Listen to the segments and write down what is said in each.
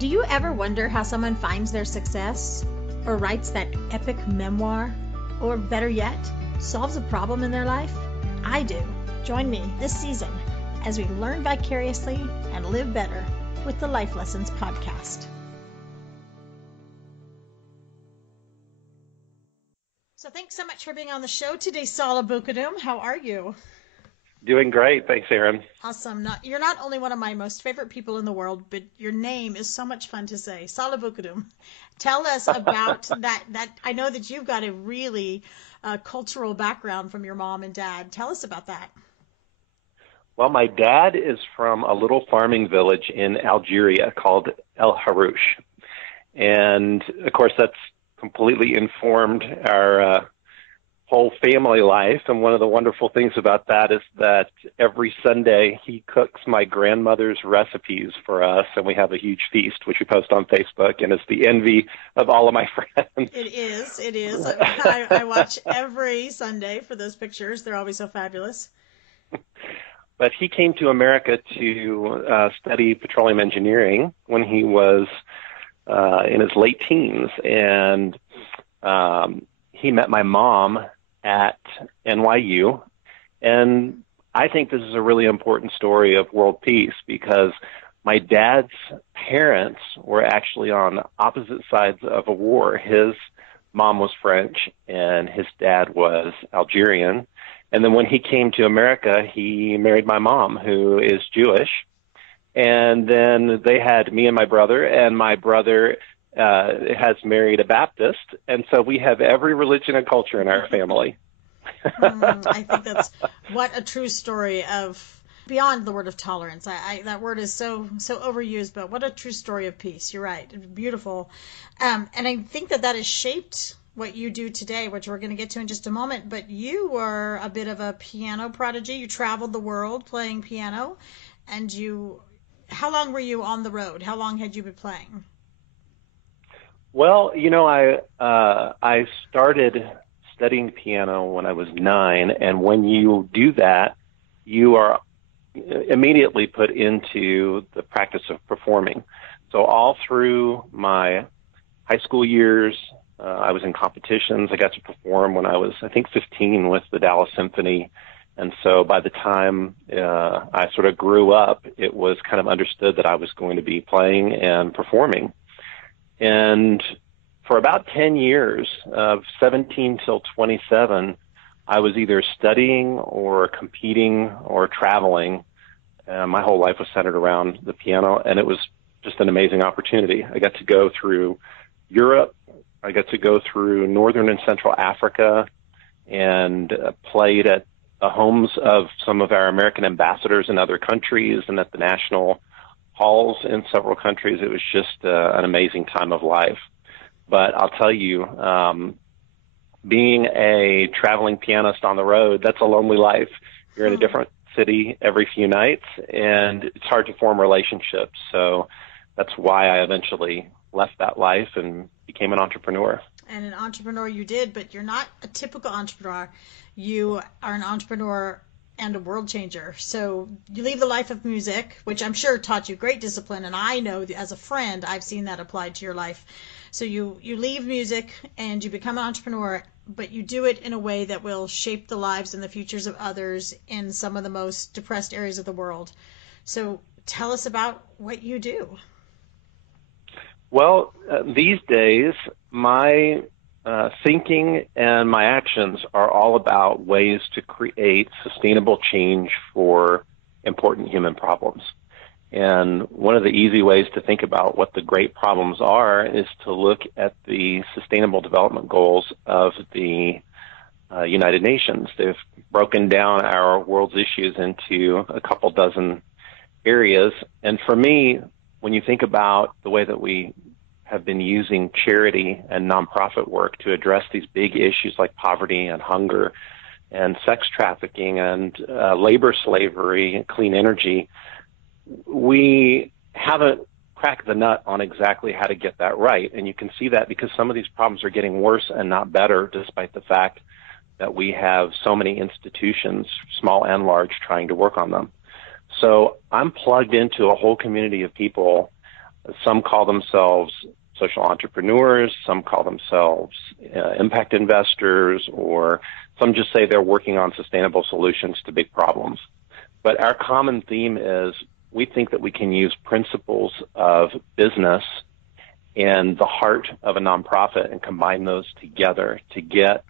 Do you ever wonder how someone finds their success, or writes that epic memoir, or better yet, solves a problem in their life? I do. Join me this season as we learn vicariously and live better with the Life Lessons podcast. So thanks so much for being on the show today, Salah Boukadum. How are you? Doing great. Thanks, Aaron. Awesome. You're not only one of my most favorite people in the world, but your name is so much fun to say. Salah Boukadum. Tell us about that. I know that you've got a really cultural background from your mom and dad. Tell us about that. Well, my dad is from a little farming village in Algeria called El Harouche. And, of course, that's completely informed our whole family life. And one of the wonderful things about that is that every Sunday he cooks my grandmother's recipes for us, and we have a huge feast, which we post on Facebook, and it's the envy of all of my friends. It is. I watch every Sunday for those pictures. They're always so fabulous. But he came to America to study petroleum engineering when he was in his late teens, and he met my mom at NYU, and I think this is a really important story of world peace because my dad's parents were actually on opposite sides of a war. His mom was French and his dad was Algerian. And then when he came to America, he married my mom, who is Jewish. And then they had me and my brother has married a Baptist, and so we have every religion and culture in our family. I think that's what a true story of beyond the word of tolerance. That word is so overused, but what a true story of peace. You're right. Beautiful. And I think that has shaped what you do today, which we're going to get to in just a moment. But you were a bit of a piano prodigy. You traveled the world playing piano, and how long were you on the road? How long had you been playing? Well, I started studying piano when I was 9, and when you do that, you are immediately put into the practice of performing. So all through my high school years, I was in competitions. I got to perform when I was, I think, 15 with the Dallas Symphony. And so by the time I sort of grew up, it was kind of understood that I was going to be playing and performing. And for about 10 years, 17 till 27, I was either studying or competing or traveling. My whole life was centered around the piano, and it was just an amazing opportunity. I got to go through Europe. I got to go through Northern and Central Africa and played at the homes of some of our American ambassadors in other countries and at the national halls in several countries. It was just an amazing time of life. But I'll tell you, being a traveling pianist on the road, that's a lonely life. You're in a different city every few nights, and it's hard to form relationships. So that's why I eventually left that life and became an entrepreneur. And an entrepreneur you did, but you're not a typical entrepreneur. You are an entrepreneur and a world changer. So you leave the life of music, which I'm sure taught you great discipline, and I know as a friend I've seen that applied to your life. So you leave music and you become an entrepreneur, but you do it in a way that will shape the lives and the futures of others in some of the most depressed areas of the world. So tell us about what you do. Well, these days, my thinking and my actions are all about ways to create sustainable change for important human problems. And one of the easy ways to think about what the great problems are is to look at the Sustainable Development Goals of the United Nations. They've broken down our world's issues into a couple dozen areas. And for me, when you think about the way that we have been using charity and nonprofit work to address these big issues like poverty and hunger and sex trafficking and labor slavery and clean energy, we haven't cracked the nut on exactly how to get that right. And you can see that because some of these problems are getting worse and not better, despite the fact that we have so many institutions, small and large, trying to work on them. So I'm plugged into a whole community of people Some call themselves social entrepreneurs, some call themselves impact investors, or some just say they're working on sustainable solutions to big problems. But our common theme is we think that we can use principles of business and the heart of a nonprofit and combine those together to get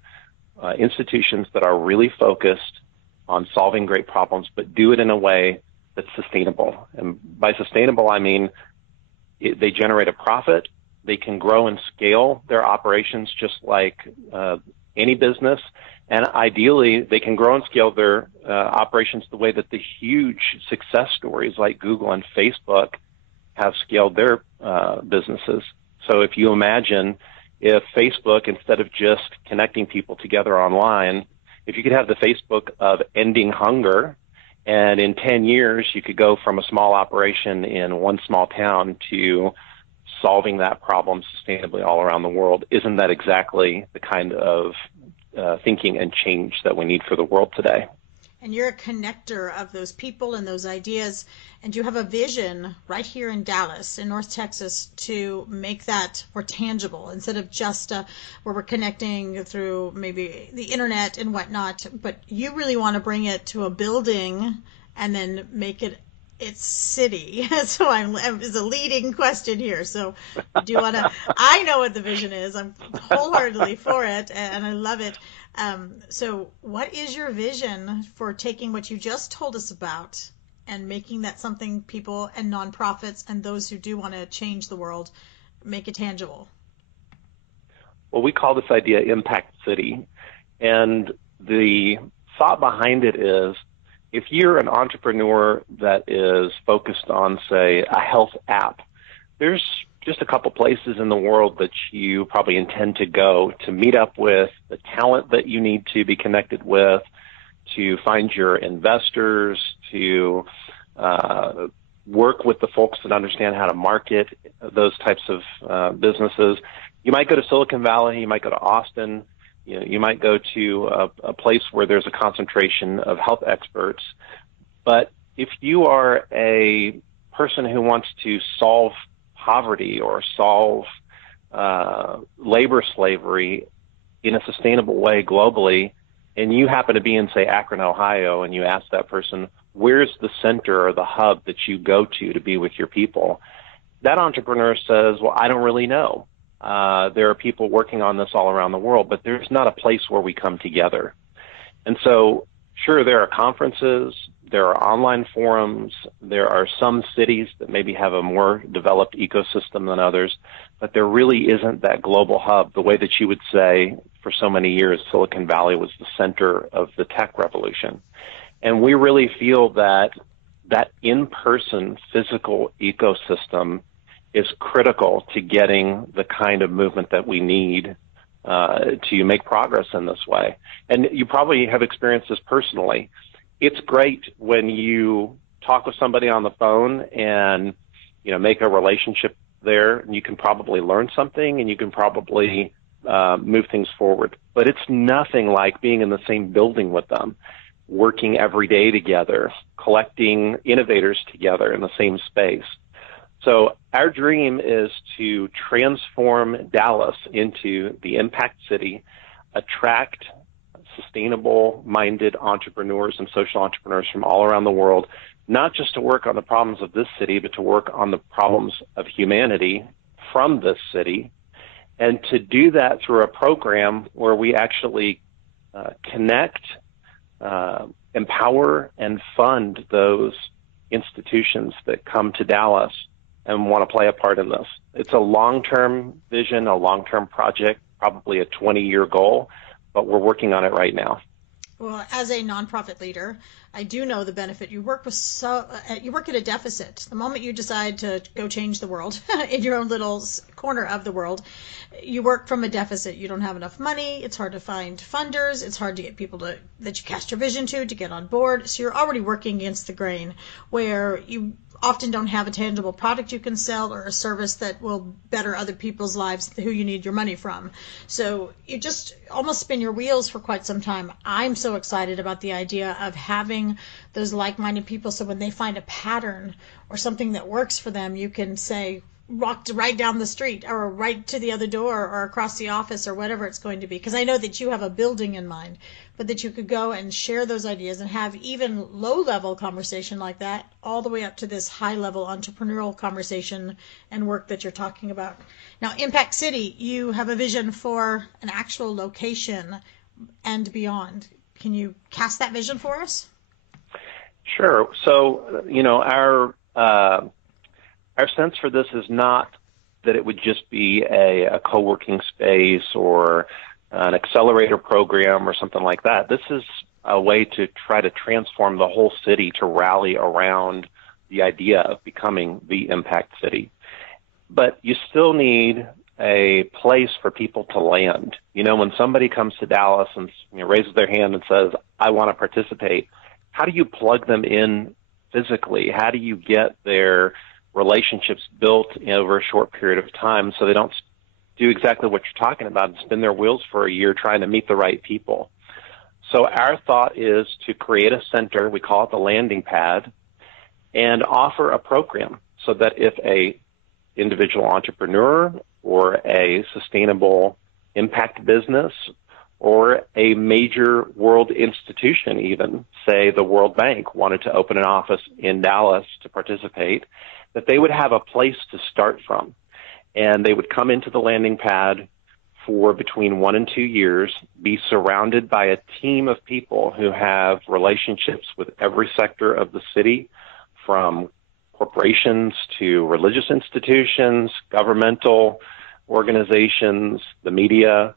institutions that are really focused on solving great problems, but do it in a way that's sustainable. And by sustainable, I mean they generate a profit, they can grow and scale their operations just like any business, and ideally they can grow and scale their operations the way that the huge success stories like Google and Facebook have scaled their businesses. So if you imagine if Facebook, instead of just connecting people together online, if you could have the Facebook of ending hunger, and in 10 years you could go from a small operation in one small town to solving that problem sustainably all around the world, isn't that exactly the kind of thinking and change that we need for the world today? And you're a connector of those people and those ideas, and you have a vision right here in Dallas, in North Texas, to make that more tangible instead of just where we're connecting through maybe the internet and whatnot. But you really want to bring it to a building and then make it its city. So is a leading question here. So do you want to? I know what the vision is. I'm wholeheartedly for it, and I love it. So what is your vision for taking what you just told us about and making that something people and nonprofits and those who do want to change the world, make it tangible? Well, we call this idea Impact City. And the thought behind it is, if you're an entrepreneur that is focused on, say, a health app, there's just a couple places in the world that you probably intend to go to meet up with the talent that you need to be connected with, to find your investors, to work with the folks that understand how to market those types of businesses. You might go to Silicon Valley, you might go to Austin, you might go to a place where there's a concentration of health experts. But if you are a person who wants to solve poverty or solve labor slavery in a sustainable way globally, and you happen to be in, say, Akron, Ohio, and you ask that person, where's the center or the hub that you go to be with your people? That entrepreneur says, well, I don't really know. There are people working on this all around the world, but there's not a place where we come together. And so, sure, there are conferences, there are online forums, there are some cities that maybe have a more developed ecosystem than others, but there really isn't that global hub, the way that you would say for so many years Silicon Valley was the center of the tech revolution. And we really feel that that in-person physical ecosystem is critical to getting the kind of movement that we need to make progress in this way. And you probably have experienced this personally. It's great when you talk with somebody on the phone and, make a relationship there, and you can probably learn something and you can probably move things forward. But it's nothing like being in the same building with them, working every day together, collecting innovators together in the same space. So our dream is to transform Dallas into the impact city, attract sustainable-minded entrepreneurs and social entrepreneurs from all around the world, not just to work on the problems of this city, but to work on the problems of humanity from this city, and to do that through a program where we actually connect, empower, and fund those institutions that come to Dallas and want to play a part in this. It's a long-term vision, a long-term project, probably a 20-year goal, but we're working on it right now. Well, as a nonprofit leader, I do know the benefit. You work at a deficit. The moment you decide to go change the world in your own little corner of the world, you work from a deficit. You don't have enough money. It's hard to find funders. It's hard to get people that you cast your vision to get on board. So you're already working against the grain, where you often don't have a tangible product you can sell or a service that will better other people's lives who you need your money from. So you just almost spin your wheels for quite some time. I'm so excited about the idea of having those like-minded people, so when they find a pattern or something that works for them, you can say, walked right down the street or right to the other door or across the office or whatever it's going to be. Because I know that you have a building in mind, but that you could go and share those ideas and have even low-level conversation like that all the way up to this high-level entrepreneurial conversation and work that you're talking about. Now, Impact City, you have a vision for an actual location and beyond. Can you cast that vision for us? Sure. So, our sense for this is not that it would just be a co-working space or an accelerator program or something like that. This is a way to try to transform the whole city to rally around the idea of becoming the impact city. But you still need a place for people to land. When somebody comes to Dallas and raises their hand and says, I want to participate, how do you plug them in physically? How do you get their relationships built over a short period of time so they don't do exactly what you're talking about and spin their wheels for a year trying to meet the right people? So our thought is to create a center, we call it the landing pad, and offer a program so that if a individual entrepreneur or a sustainable impact business or a major world institution, even say the World Bank, wanted to open an office in Dallas to participate, that they would have a place to start from. And they would come into the landing pad for between 1 and 2 years, be surrounded by a team of people who have relationships with every sector of the city, from corporations to religious institutions, governmental organizations, the media,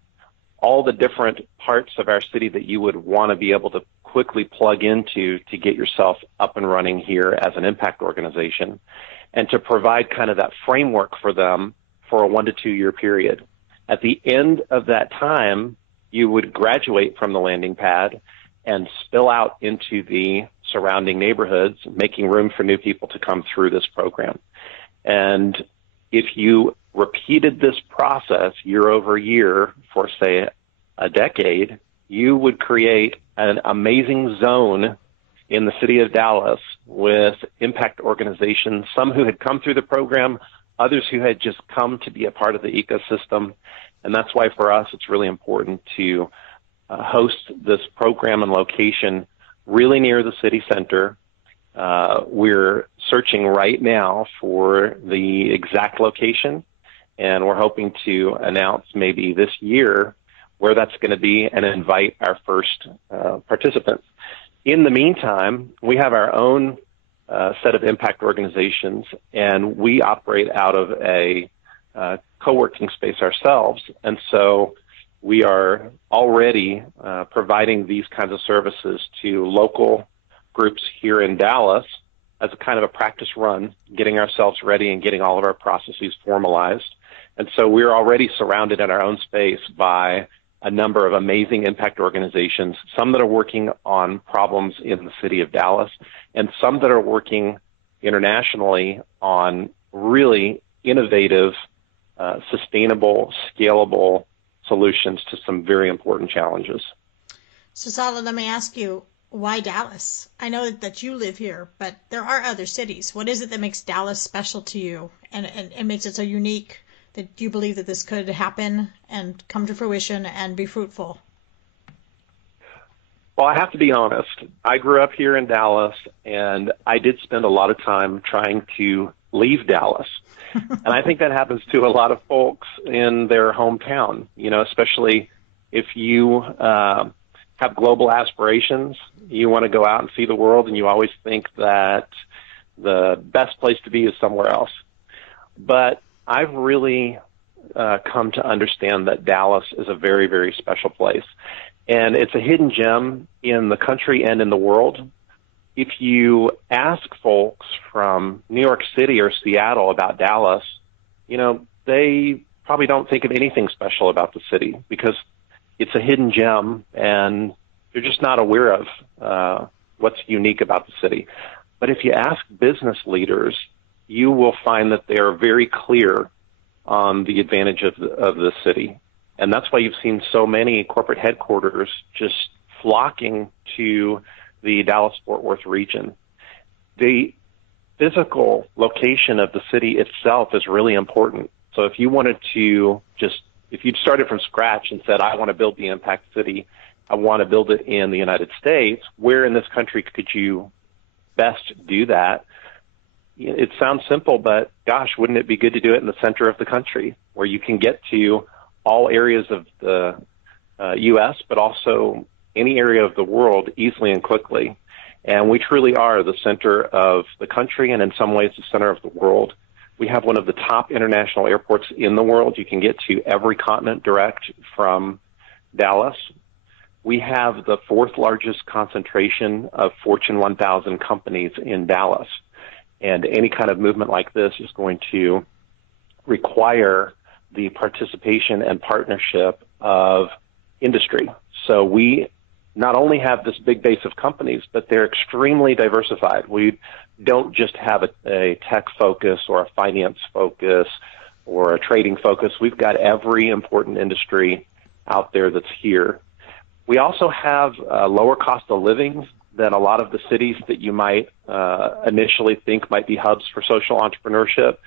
all the different parts of our city that you would want to be able to quickly plug into to get yourself up and running here as an impact organization, and to provide kind of that framework for them for a 1 to 2 year period. At the end of that time, you would graduate from the landing pad and spill out into the surrounding neighborhoods, making room for new people to come through this program. And if you repeated this process year over year for, say, a decade, you would create an amazing zone in the city of Dallas with impact organizations, some who had come through the program, others who had just come to be a part of the ecosystem. And that's why for us it's really important to host this program and location really near the city center. We're searching right now for the exact location, and we're hoping to announce maybe this year where that's going to be and invite our first participants. In the meantime, we have our own set of impact organizations, and we operate out of a co-working space ourselves. And so we are already providing these kinds of services to local groups here in Dallas as a kind of a practice run, getting ourselves ready and getting all of our processes formalized. And so we're already surrounded in our own space by a number of amazing impact organizations, some that are working on problems in the city of Dallas, and some that are working internationally on really innovative, sustainable, scalable solutions to some very important challenges. So, Salah, let me ask you, why Dallas? I know that you live here, but there are other cities. What is it that makes Dallas special to you and makes it so unique that you believe that this could happen and come to fruition and be fruitful? Well, I have to be honest. I grew up here in Dallas, and I did spend a lot of time trying to leave Dallas. And I think that happens to a lot of folks in their hometown, especially if you have global aspirations. You want to go out and see the world, and you always think that the best place to be is somewhere else. But I've really come to understand that Dallas is a very, very special place. And it's a hidden gem in the country and in the world. If you ask folks from New York City or Seattle about Dallas, they probably don't think of anything special about the city because it's a hidden gem and they're just not aware of what's unique about the city. But if you ask business leaders, you will find that they are very clear on the advantage of the city. And that's why you've seen so many corporate headquarters just flocking to the Dallas-Fort Worth region. The physical location of the city itself is really important. So if you wanted to if you'd started from scratch and said, I want to build the impact city, I want to build it in the United States, where in this country could you best do that? It sounds simple, but gosh, wouldn't it be good to do it in the center of the country where you can get to all areas of the U.S., but also any area of the world easily and quickly. And we truly are the center of the country and in some ways the center of the world. We have one of the top international airports in the world. You can get to every continent direct from Dallas. We have the fourth largest concentration of Fortune 1000 companies in Dallas. And any kind of movement like this is going to require the participation and partnership of industry. So we not only have this big base of companies, but they're extremely diversified. We don't just have a tech focus or a finance focus or a trading focus. We've got every important industry out there that's here. We also have a lower cost of living than a lot of the cities that you might initially think might be hubs for social entrepreneurship.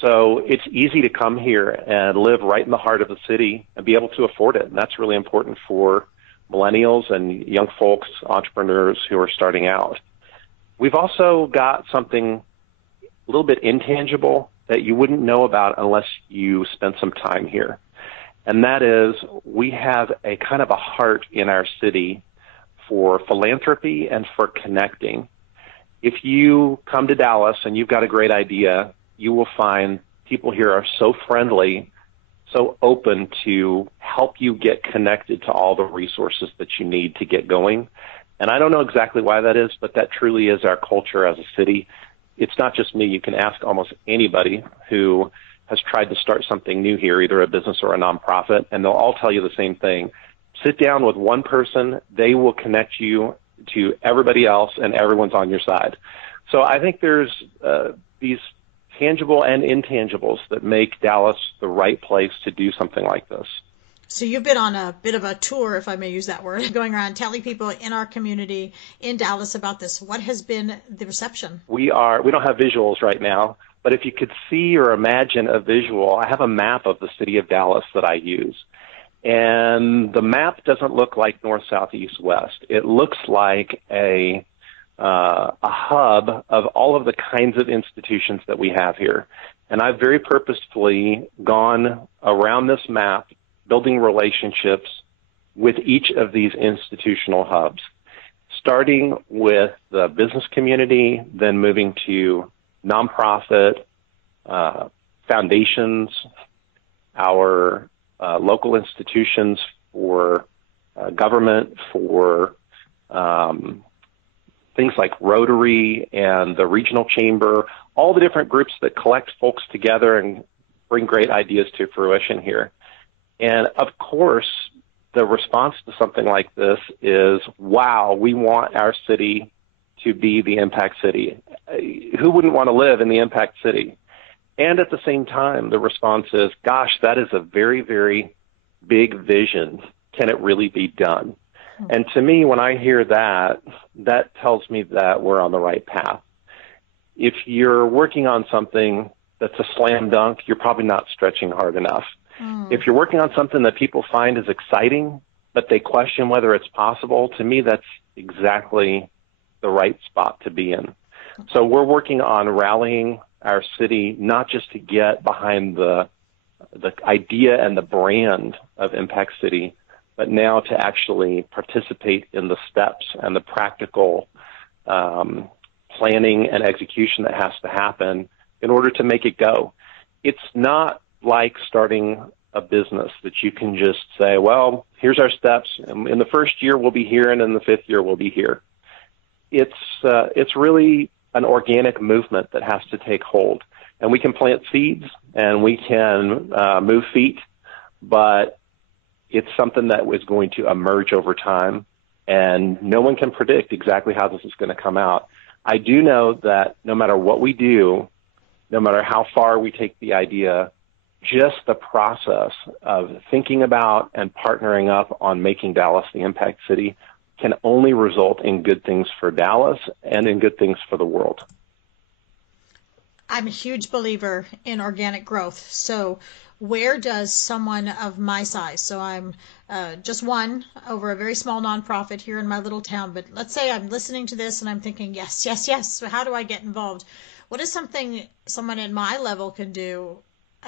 So it's easy to come here and live right in the heart of the city and be able to afford it. And that's really important for millennials and young folks, entrepreneurs who are starting out. We've also got something a little bit intangible that you wouldn't know about unless you spend some time here. And that is we have a kind of a heart in our city for philanthropy and for connecting. If you come to Dallas and you've got a great idea, you will find people here are so friendly, so open to help you get connected to all the resources that you need to get going. And I don't know exactly why that is, but that truly is our culture as a city. It's not just me. You can ask almost anybody who has tried to start something new here, either a business or a nonprofit, and they'll all tell you the same thing. Sit down with one person, they will connect you to everybody else, and everyone's on your side. So I think there's these tangible and intangibles that make Dallas the right place to do something like this. So you've been on a bit of a tour, if I may use that word, going around telling people in our community in Dallas about this. What has been the reception? We don't have visuals right now, but if you could see or imagine a visual, I have a map of the city of Dallas that I use. And the map doesn't look like north, south, east, west. It looks like a hub of all of the kinds of institutions that we have here. And I've very purposefully gone around this map, building relationships with each of these institutional hubs, starting with the business community, then moving to nonprofit, foundations, our local institutions for government, for things like Rotary and the regional chamber, all the different groups that collect folks together and bring great ideas to fruition here. And of course, the response to something like this is, wow, we want our city to be the impact city. Who wouldn't want to live in the impact city? And at the same time, the response is, gosh, that is a very, very big vision. Can it really be done? And to me, when I hear that, that tells me that we're on the right path. If you're working on something that's a slam dunk, you're probably not stretching hard enough. If you're working on something that people find is exciting, but they question whether it's possible, to me, that's exactly the right spot to be in. So we're working on rallying our city, not just to get behind the idea and the brand of Impact City, but now to actually participate in the steps and the practical planning and execution that has to happen in order to make it go. It's not like starting a business that you can just say, well, here's our steps. In the first year, we'll be here, and in the fifth year, we'll be here. It's really an organic movement that has to take hold. And we can plant seeds and we can move feet, but it's something that is going to emerge over time, and no one can predict exactly how this is going to come out. I do know that no matter what we do, no matter how far we take the idea, just the process of thinking about and partnering up on making Dallas the impact city can only result in good things for Dallas and in good things for the world. I'm a huge believer in organic growth. So where does someone of my size, so I'm just one over a very small nonprofit here in my little town, but let's say I'm listening to this and I'm thinking, yes, yes, yes. So how do I get involved? What is something someone at my level can do?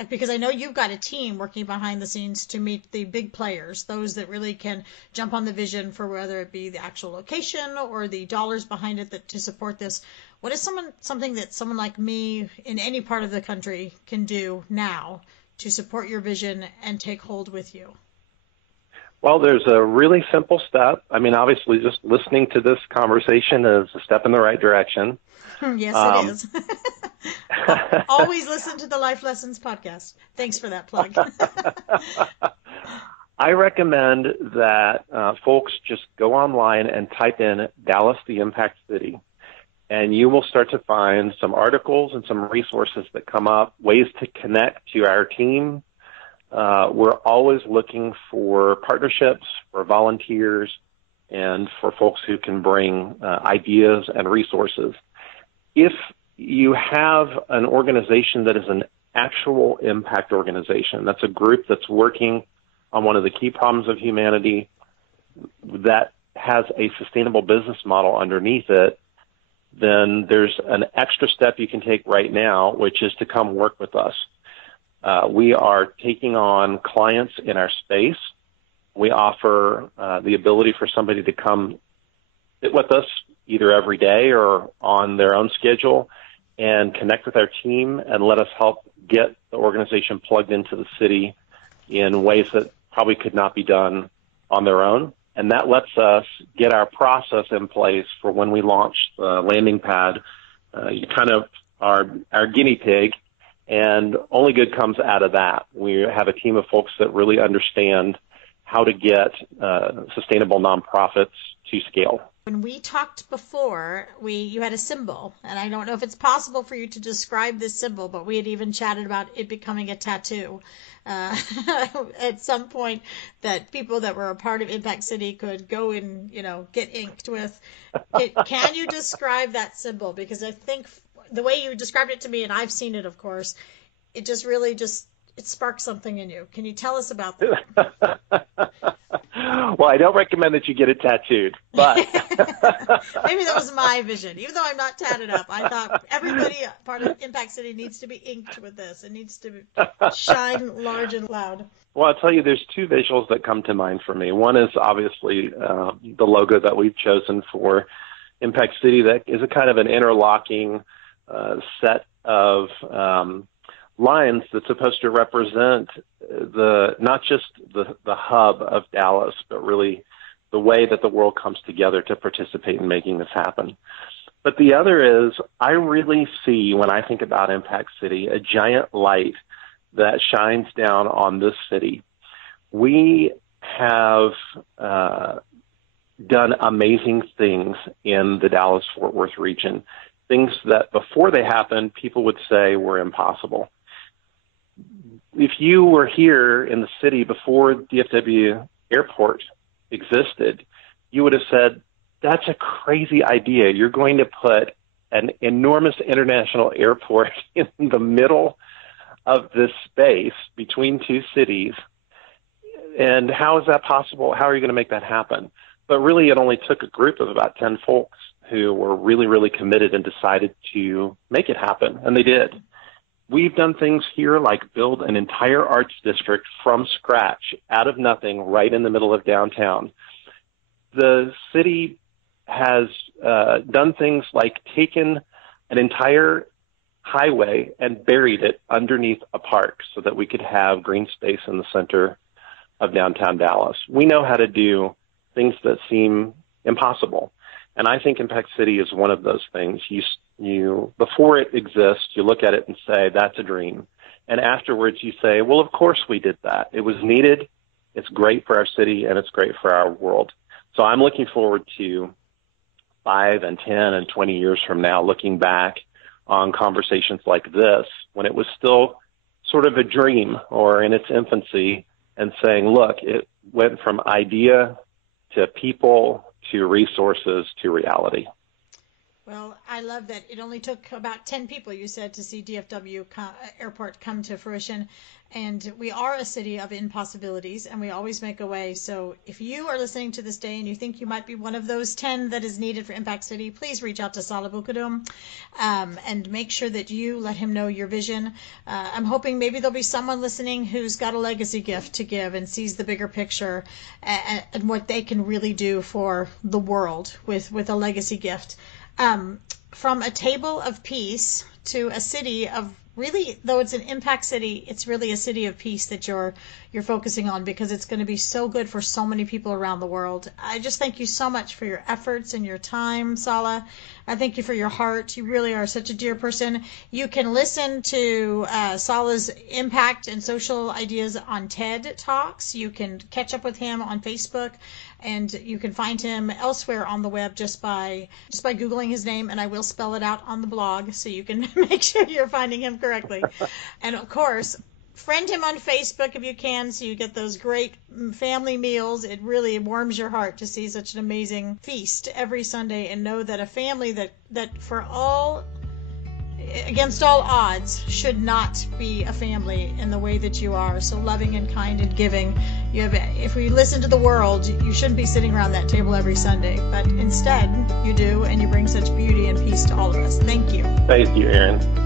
Because I know you've got a team working behind the scenes to meet the big players, those that really can jump on the vision for whether it be the actual location or the dollars behind it to support this. What is something that someone like me in any part of the country can do now to support your vision and take hold with you? Well, there's a really simple step. I mean, obviously, just listening to this conversation is a step in the right direction. Yes, it is. Always listen to the Life Lessons podcast. Thanks for that plug. I recommend that folks just go online and type in Dallas, the Impact City, and you will start to find some articles and some resources that come up, ways to connect to our team. We're always looking for partnerships, for volunteers, and for folks who can bring ideas and resources. If you have an organization that is an actual impact organization, that's a group that's working on one of the key problems of humanity that has a sustainable business model underneath it, then there's an extra step you can take right now, which is to come work with us. We are taking on clients in our space. We offer the ability for somebody to come sit with us either every day or on their own schedule and connect with our team and let us help get the organization plugged into the city in ways that probably could not be done on their own. And that lets us get our process in place for when we launch the landing pad. You kind of are our guinea pig, and only good comes out of that. We have a team of folks that really understand how to get sustainable nonprofits to scale. When we talked before, you had a symbol, and I don't know if it's possible for you to describe this symbol, but we had even chatted about it becoming a tattoo at some point that people that were a part of Impact City could go and, get inked with. Can you describe that symbol? Because I think the way you described it to me, and I've seen it, of course, it just really it sparked something in you. Can you tell us about that? Well, I don't recommend that you get it tattooed, but maybe that was my vision. Even though I'm not tatted up, I thought everybody part of Impact City needs to be inked with this. It needs to shine large and loud. Well, I'll tell you, there's two visuals that come to mind for me. One is obviously the logo that we've chosen for Impact City that is a kind of an interlocking set of lines that's supposed to represent not just the hub of Dallas, but really the way that the world comes together to participate in making this happen. But the other is, I really see, when I think about Impact City, a giant light that shines down on this city. We have done amazing things in the Dallas-Fort Worth region, things that before they happened, people would say were impossible. If you were here in the city before DFW Airport existed, you would have said, that's a crazy idea. You're going to put an enormous international airport in the middle of this space between two cities. And how is that possible? How are you going to make that happen? But really, it only took a group of about 10 folks who were really, really committed and decided to make it happen. And they did. We've done things here like build an entire arts district from scratch, out of nothing, right in the middle of downtown. The city has done things like taken an entire highway and buried it underneath a park so that we could have green space in the center of downtown Dallas. We know how to do things that seem impossible. And I think Impact City is one of those things. You before it exists, you look at it and say, that's a dream. And afterwards you say, well, of course we did that. It was needed. It's great for our city and it's great for our world. So I'm looking forward to 5 and 10 and 20 years from now, looking back on conversations like this when it was still sort of a dream or in its infancy and saying, look, it went from idea to people to resources to reality. Well, I love that it only took about 10 people, you said, to see DFW Airport come to fruition. And we are a city of impossibilities, and we always make a way. So if you are listening to this day and you think you might be one of those 10 that is needed for Impact City, please reach out to Salah Boukadum, and make sure that you let him know your vision. I'm hoping maybe there'll be someone listening who's got a legacy gift to give and sees the bigger picture, and what they can really do for the world with a legacy gift. From a table of peace to a city of, really, though it's an impact city, it's really a city of peace that you're focusing on, because it's going to be so good for so many people around the world. I just thank you so much for your efforts and your time, Salah. I thank you for your heart. You really are such a dear person. You can listen to Salah's impact and social ideas on TED Talks. You can catch up with him on Facebook, and you can find him elsewhere on the web just by Googling his name, and I will spell it out on the blog so you can make sure you're finding him correctly. And of course, friend him on Facebook if you can, so you get those great family meals. It really warms your heart to see such an amazing feast every Sunday, and know that a family that for all, against all odds, should not be a family in the way that you are, so loving and kind and giving. If we listen to the world, you shouldn't be sitting around that table every Sunday, but instead you do, and you bring such beauty and peace to all of us. Thank you. Thank you, Erin.